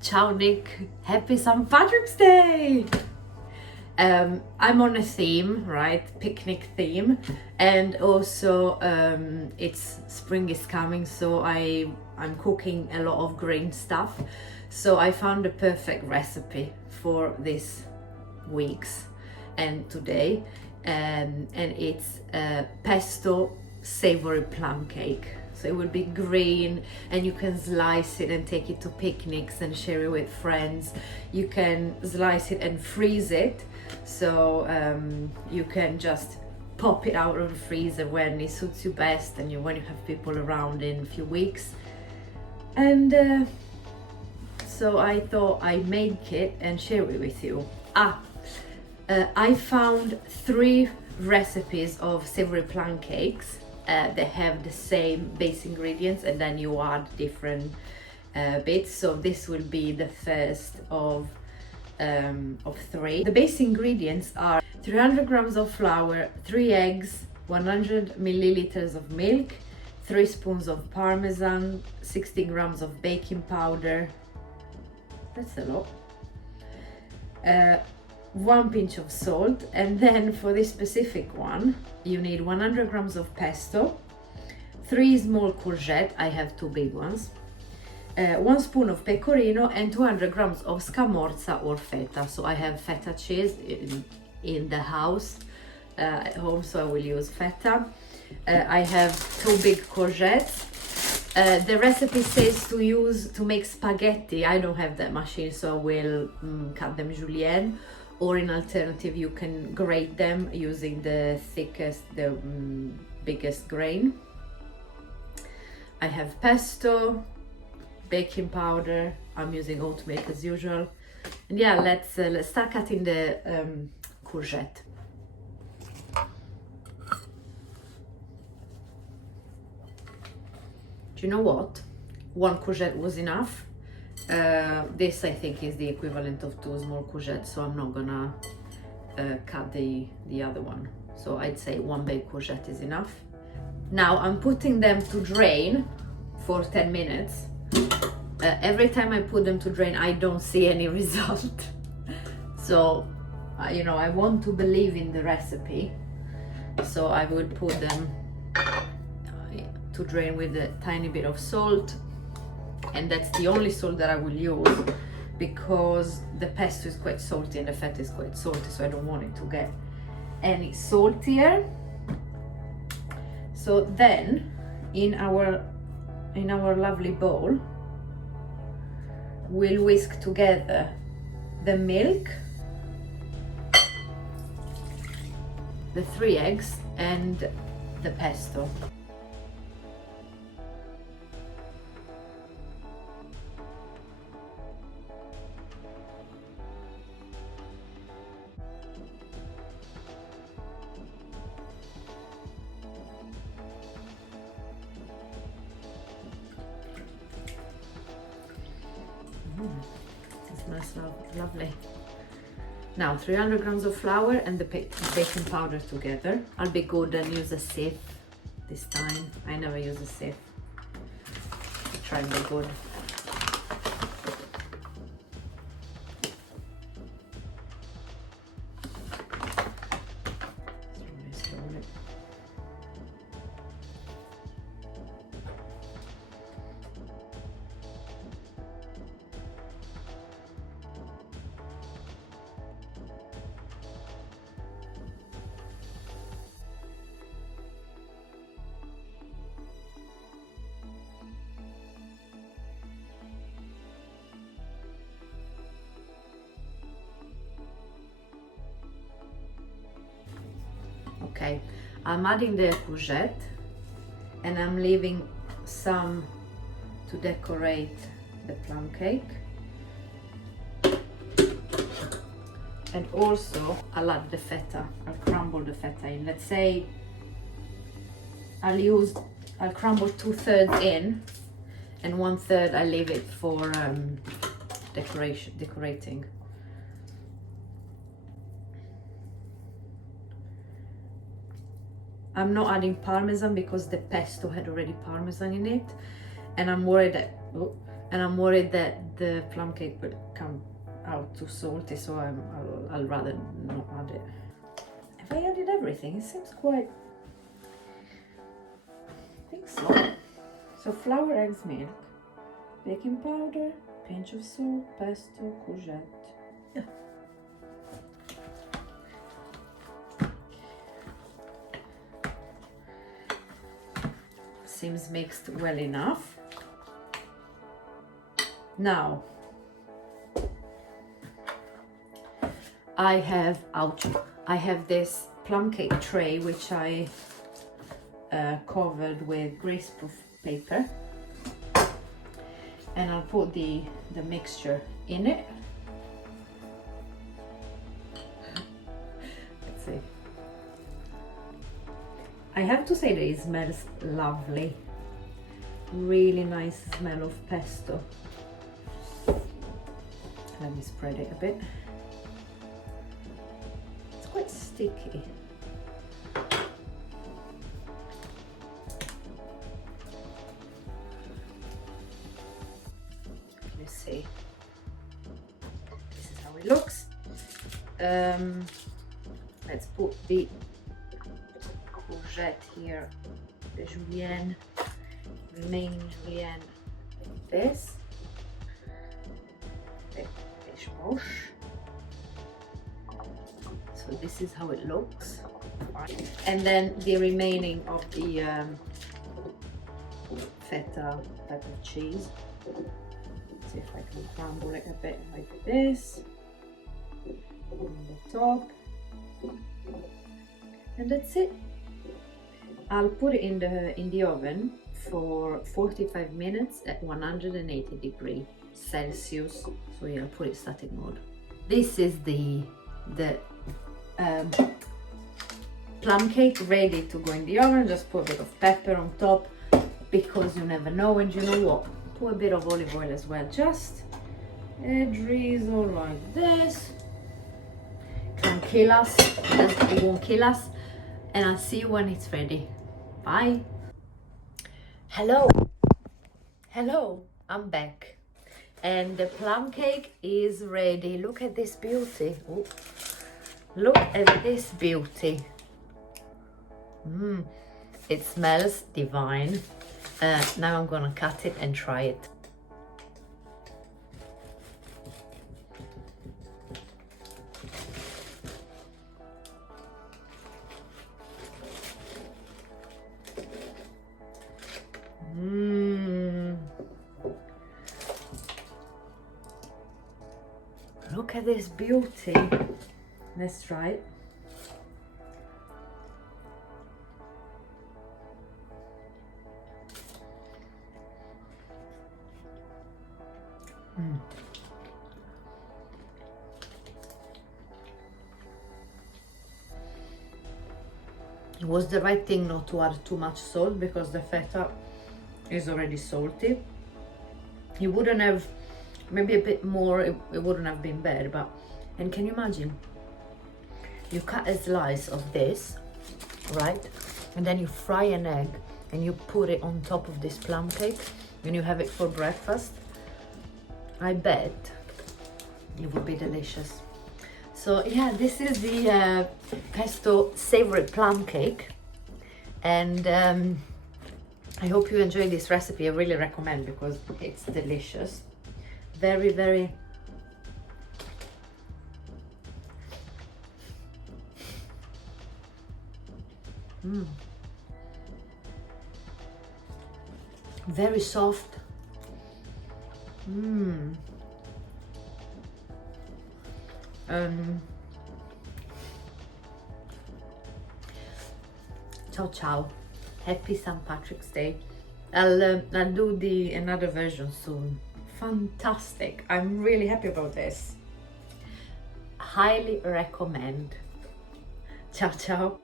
Ciao Nick, happy St. Patrick's Day! I'm on a theme, right? Picnic theme, and also it's spring is coming, so I'm cooking a lot of green stuff. So I found the perfect recipe for this week's and today, and it's pesto savoury plum cake. So it will be green, and you can slice it and take it to picnics and share it with friends. You can slice it and freeze it, so you can just pop it out of the freezer when it suits you best, and when you have people around in a few weeks. And so I thought I'd make it and share it with you. I found 3 recipes of savory plum cakes. They have the same base ingredients, and then you add different bits. So this will be the first of 3. The base ingredients are 300 grams of flour, 3 eggs, 100 milliliters of milk, 3 spoons of parmesan, 60 grams of baking powder. That's a lot. 1 pinch of salt, and then for this specific one you need 100 grams of pesto, 3 small courgette, I have 2 big ones, 1 spoon of pecorino, and 200 grams of scamorza or feta. So I have feta cheese in the house at home, so I will use feta. I have 2 big courgettes. The recipe says to make spaghetti. I don't have that machine, so I will cut them julienne, or in alternative you can grate them using the biggest grain. I have pesto, baking powder. I'm using oat milk as usual. And yeah, let's start cutting the courgette. Do you know what? 1 courgette was enough. This I think is the equivalent of 2 small courgettes, so I'm not gonna cut the other one. So I'd say 1 big courgette is enough. Now I'm putting them to drain for 10 minutes. Every time I put them to drain, I don't see any result. So I want to believe in the recipe, so I would put them to drain with a tiny bit of salt. And that's the only salt that I will use, because the pesto is quite salty and the feta is quite salty, so I don't want it to get any saltier. So then in our lovely bowl we'll whisk together the milk, the 3 eggs, and the pesto. It smells lovely. Now 300 grams of flour and the baking powder together. I'll be good and use a sieve this time. I never use a sieve. Try and be good. Slowly. Okay, I'm adding the courgette, and I'm leaving some to decorate the plum cake. And also I'll add the feta. I'll crumble the feta in. Let's say I'll crumble 2/3 in, and 1/3 I leave it for decorating. I'm not adding parmesan because the pesto had already parmesan in it, and I'm worried that and I'm worried that the plum cake will come out too salty, so I'll rather not add it. Have I added everything? It seems quite... I think so. So flour, eggs, milk, baking powder, pinch of salt, pesto, courgette. Yeah. Seems mixed well enough. Now I have this plum cake tray which I covered with greaseproof paper, and I'll put the mixture in it. Let's see. I have to say that it smells lovely. Really nice smell of pesto. Let me spread it a bit. It's quite sticky. Let's see. This is how it looks. Let's put the courgette here, the julienne, main julienne, like this. So this is how it looks, and then the remaining of the feta type of cheese. Let's see if I can crumble it a bit like this on the top, and that's it. I'll put it in the oven for 45 minutes at 180 degrees Celsius. So yeah, I'll put it static mode. This is the plum cake ready to go in the oven. Just put a bit of pepper on top because you never know. And you know what? Put a bit of olive oil as well. Just a drizzle like this. Can't kill us. It won't kill us. And I'll see you when it's ready. Bye. Hello. Hello. I'm back. And the plum cake is ready. Look at this beauty. Ooh. Look at this beauty. It smells divine. Now I'm gonna cut it and try it. Look at this beauty. Let's try it. It was the right thing not to add too much salt because the feta is already salty. You wouldn't have, maybe a bit more, it wouldn't have been bad, but, and can you imagine? You cut a slice of this, right? And then you fry an egg and you put it on top of this plum cake and you have it for breakfast. I bet it would be delicious. So yeah, this is the pesto savory plum cake, and I hope you enjoy this recipe. I really recommend because it's delicious. Very, very very soft. Ciao ciao. Happy St. Patrick's Day. I'll do another version soon. Fantastic. I'm really happy about this. Highly recommend. Ciao ciao.